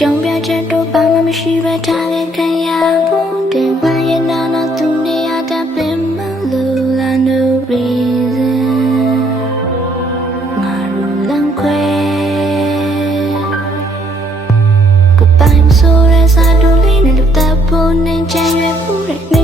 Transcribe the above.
Trong bia chết đôi ba mà mình chỉ về ta về cái nhà buồn để mà yên nào nó tung đi à ta bên mà lưu là no reason mà ru lăng quê cuộc bài một số ra xa đôi lý này được ta buồn nên tranh về phút rạch